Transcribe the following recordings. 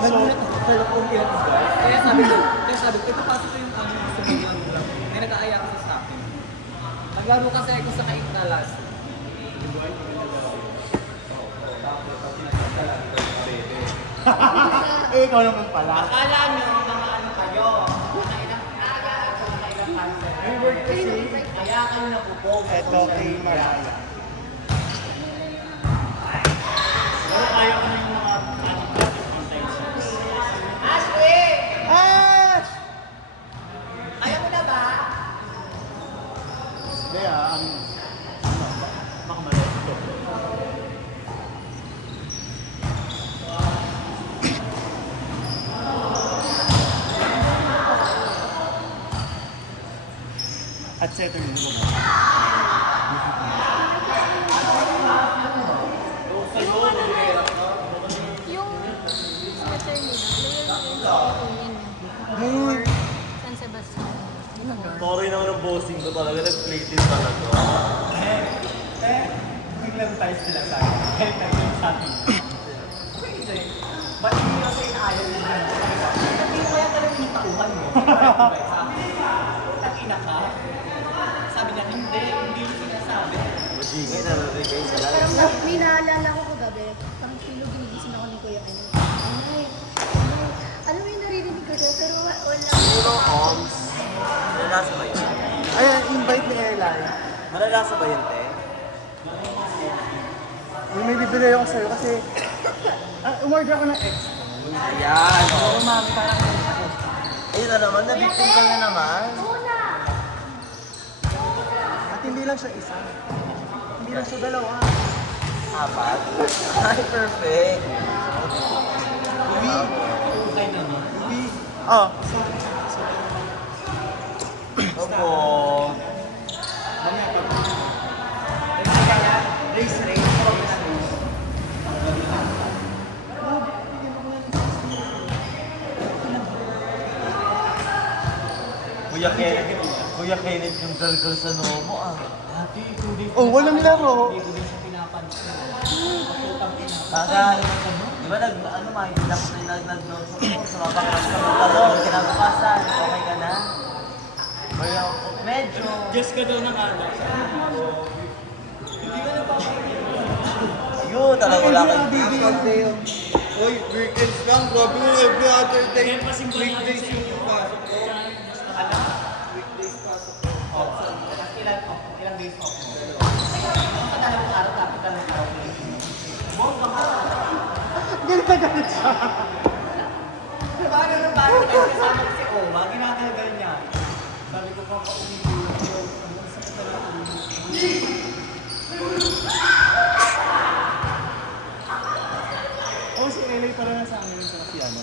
Nalulit ako pero kung ilang iba. Kaya sabi ko, ipapasok ko yung ano sa video ng vlog. May nag-aaya kasi sa akin. Naglaro kasi ako sa Kaintalas. Eh, ikaw naman pala. Akala nyo, mga ano kayo. Nakailang cancer. Reward kasi. Kaya kayo nabubog. Ito kay Mariah. Pero kaya ko na yung mga contexts. Ashley! Ash! Ayaw mo na ba? Hindi ano, Baka mali ito. at cetera. Yung sweater nila, player San Sebastian. Sorry naman ang bossing ko talaga. Nag-play din talaga. Biglang tayo sila sa akin. Kahit nag-game sa akin. Ba't hindi na sa inaayaw mo na? Hindi mo kaya talaga yung tauhan mo. Tag-ina ka. Sabi niya, hindi yung sinasabi. Majigay na narinig sila. Parang may naalala ko kagabi, parang filo ginigising ako ni Kuya Ken. Ay, ano mo yung naririnig ko siya, pero wala. Puro oms. Malalasa ba yun? Ayan, invite ni Airline. Malalasa ba yun, te? May bibili ako sa'yo kasi umorder ako ng extra. Ayan, Pero oh. mami, parang Ayun na naman, na-victim ka na naman. at hindi lang siya isa. Hindi lang siya dalawa. Apat. Ay, perfect. Uwi. Okay naman. Uwi. Oh. Opo. Mamaya pag Kaya, race. Kuya Kenneth yung gargle sa Nomo ah. Dati, hindi oh, walang laro. ko din siya pinapansin. Kaya, di ba ano makikita ko sa'yo nag-notes ako, sumabaklas ka ng talong, kinabukasan, okay ka na? Kaya, medyo. Just ka daw ng ano. Yun, talaga wala kang Bibigyan. Uy, weekends lang. Grabe mo every other day. Weekdays yung pasok ko. Ilang days off mo? Sa dalawang araw, dapat dalawang araw. Galit na galit siya. Paano nung parang kasi kasama ko si Oma, ginagagal niya. Sabi ko pa paulit ko. Ang sakit na lang ulo. Oh, si LA para na sa amin sa si ano.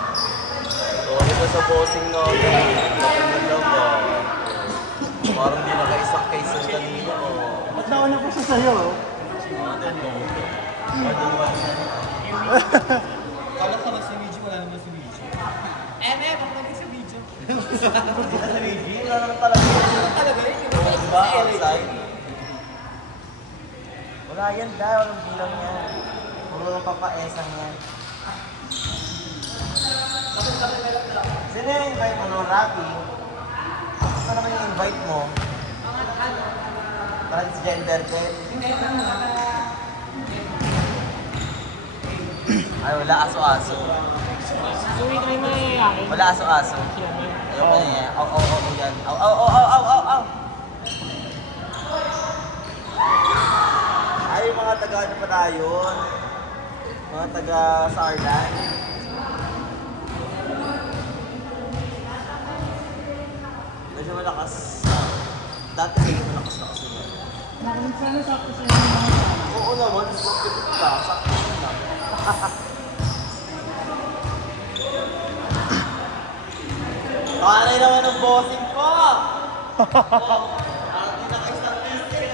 Sorry pa sa bossing natin. Napagalaw ba? Parang di nakaisang case yung kanina oh. Ba't nauna po siya sa'yo? Kala ka ba si Luigi? Wala naman si Luigi. Baka lagi si Luigi. Sa Luigi, wala naman talaga. Talaga yun, di ba? Diba, outside? Wala yan dahil, walang bilang yan. Puro lang papaesang yan. Sino yung invite mo, no? Rocky? Saan naman yung invite mo? Transgender din? Ay, wala aso-aso. Wala aso-aso. Ayoko na yan. Aw, yan. Aw. Ay, yung mga taga ano pa tayo? Mga taga Sarlan. Medyo malakas. Dati medyo malakas na kasi. Sana sakto sa'yo yung mga tao. Oo naman, sakto ka. Sakto lang. Taray naman ang bossing ko! Parang di nakaisang isip.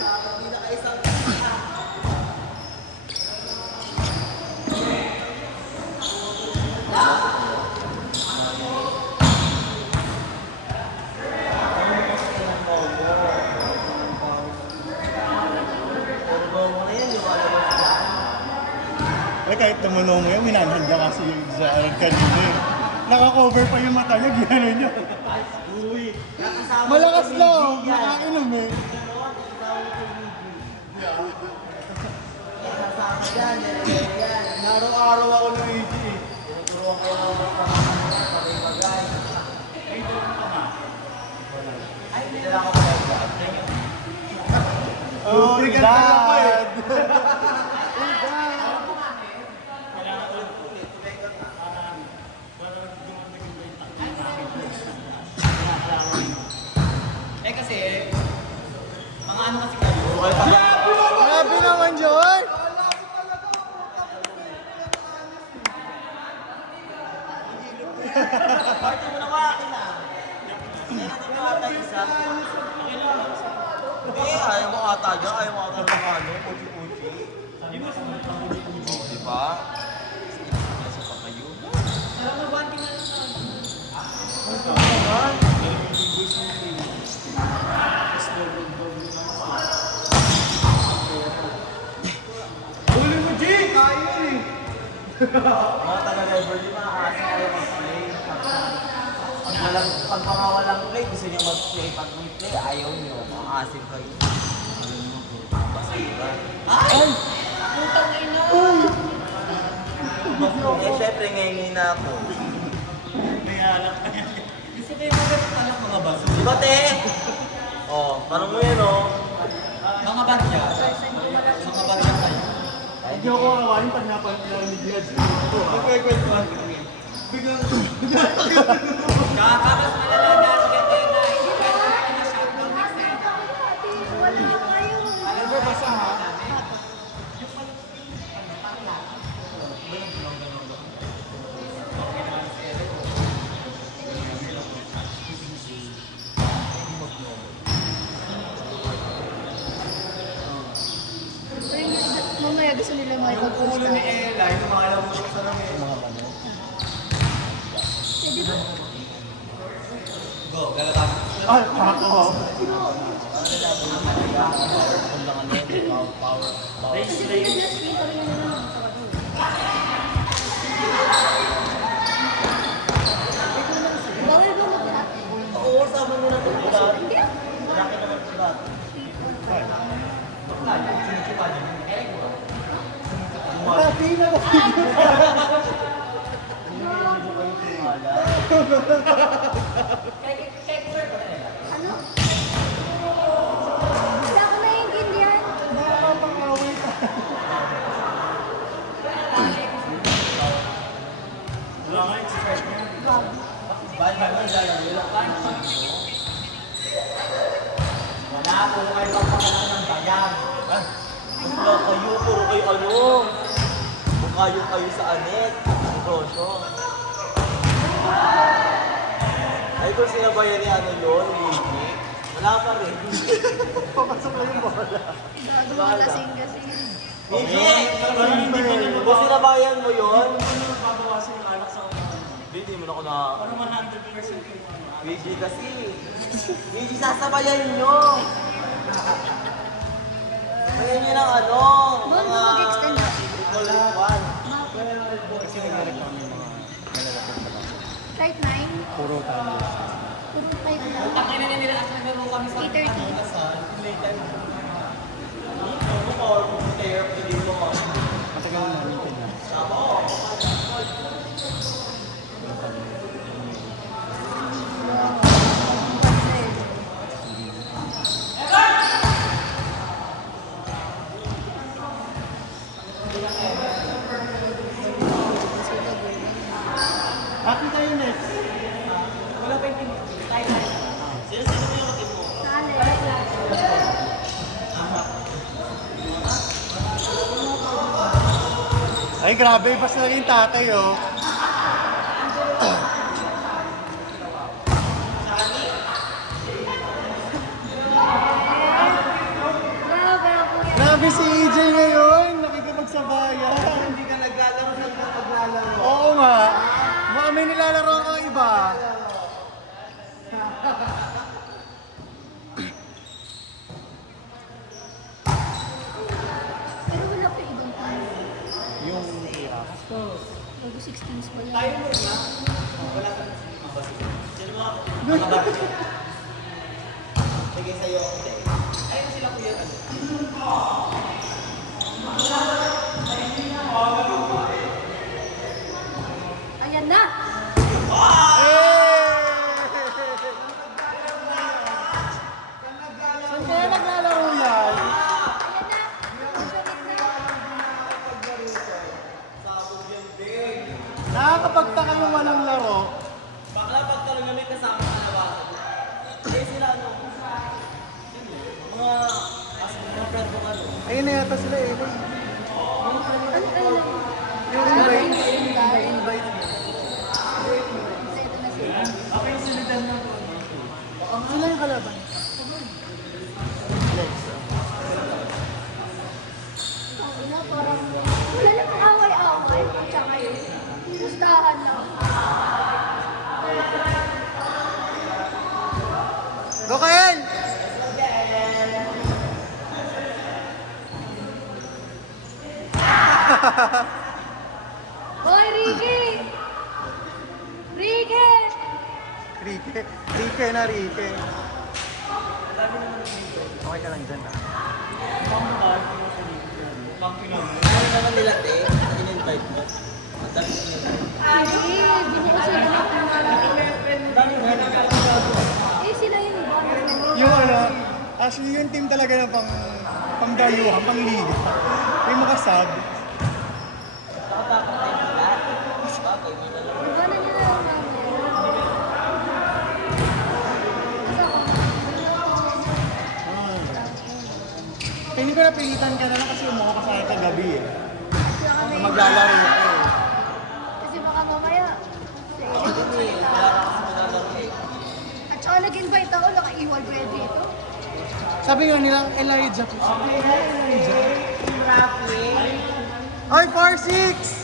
Parang di nakaisang isip. Eh kahit tumuno mo yun, minanhanda kasi yung sa kanina eh. Naka-cover pa yung mata niya, gano'n niya. Malakas lang, nakainom eh. Araw-araw ako ng AG eh. Oh, Bigyan God! ka lang pa eh. Eh kasi, mga ano kasi kayo, Grabe naman, George! Party mo na ba akin na? Kaya natin yung ata isa. Hindi, ayaw mo ata dyan. Ayaw mo ata ng ano, uchi-uchi. Oh, di ba? Isa pa kayo. Huli mo, G! Kaya yun eh. Mga taga-level, di maaasa kayo mag-play. Pag mga walang play, gusto nyo mag-play. Pag may play, ayaw nyo. Maasin kayo. Basura. Ay! Putang ina! Eh, syempre, ngayon na ako. kasi kayo mga mga baso. Di ba, te? Oh, parang mo yan, oh. Mga bagya. Mga bagya kayo. Hindi ako kakawain pag napalala ni Diaz. Nagkwekwentuhan. Biglang, Kakabas malala natin yung tena. Wala na kayo. Alam mo, basa ha? Pero mamaya gusto nila makipag-post ulo na. ni Ella, yung mga alam mo sa namin. Eh, di ba? Go, galatan. Ay, ako. Kasi kaya just wait, kami na naman sa kanila. Bawal ba mag-lahat? Oo, sama mo na ito. Hindi ah. Malaki naman ito lahat. Happy na ba? Ano? Hindi ako naiintindihan. Nakakapang-away ka. Wala po kayo magpapala ng bayan. Wala kayo, puro kayo ano. Bukayo kayo sa anet. Negosyo. Ay, kung sinabayan ni ano yun, Luigi. Wala pa rin. Papasok na yung bola. Gagawa lasing kasi. Luigi! Kung sinabayan mo yun, hindi mo na ako na... Parang 100% Luigi kasi. Luigi, sasabayan nyo. Sabayan nyo ng ano, Bon, mga... mag-extend na. Recall. Right 9? Puro tayo. Puro 5 lang. Ang ina nila at naglaro kami sa 8:30. kasal. Later. Matagal na namin na. Akin tayo next. Wala pa yung team. Tayo tayo. Sale. Ay, grabe. Basta naging tatay, oh. Grabe ako yan. Grabe si EJ ngayon. Nakikipagsabayan. Hindi ka naglalaro sa paglalaro. Oo nga. Baka may nilalaro kang iba. Pero wala pa ibang time. Yung AI. 16s pa Tayo yan. mo na. Wala ka na. Sige sa'yo. Ayun sila kuya. Ayan na! Saan kaya naglalaro yan? Ayan na! Nakakapagtaka yung walang laro. Bakla pag talaga may kasama ka na ba? Eh sila ano? Mga friend ko ano? Ayun na yata sila eh. Ano? Yung invite. Ito na sila. Sila yung kalaban. Next. Ano, parang wala namang away-away. Tsaka yun, gustahan lang. Go Kael! Hoy, Ricky! Ricky! Rike na Rike. Okay ka lang dyan ah. Ano naman nila, te? In-invite mo. Ang dami nila. Hindi, binuusan ko na pangalan. Eh, sila yung iba. Yung ano, actually yung team talaga ng pangdayuhan, pangliga. Yung mga sub. Nakapakot tayo ng lahat. Bagay, may dalawa. Iba na nila lang namin. Kaya hindi ko napilitan ka na lang kasi umuha ka sa akin kagabi eh. Maglalaro ko eh. Kasi baka mamaya. Hindi, wala na kasi malalaro eh. At saka nag-invite ako, nakaiwal ko yan dito. Sabi nga nilang Elijah po. Sabi nga Elijah. Rafi. Oy, 4-6!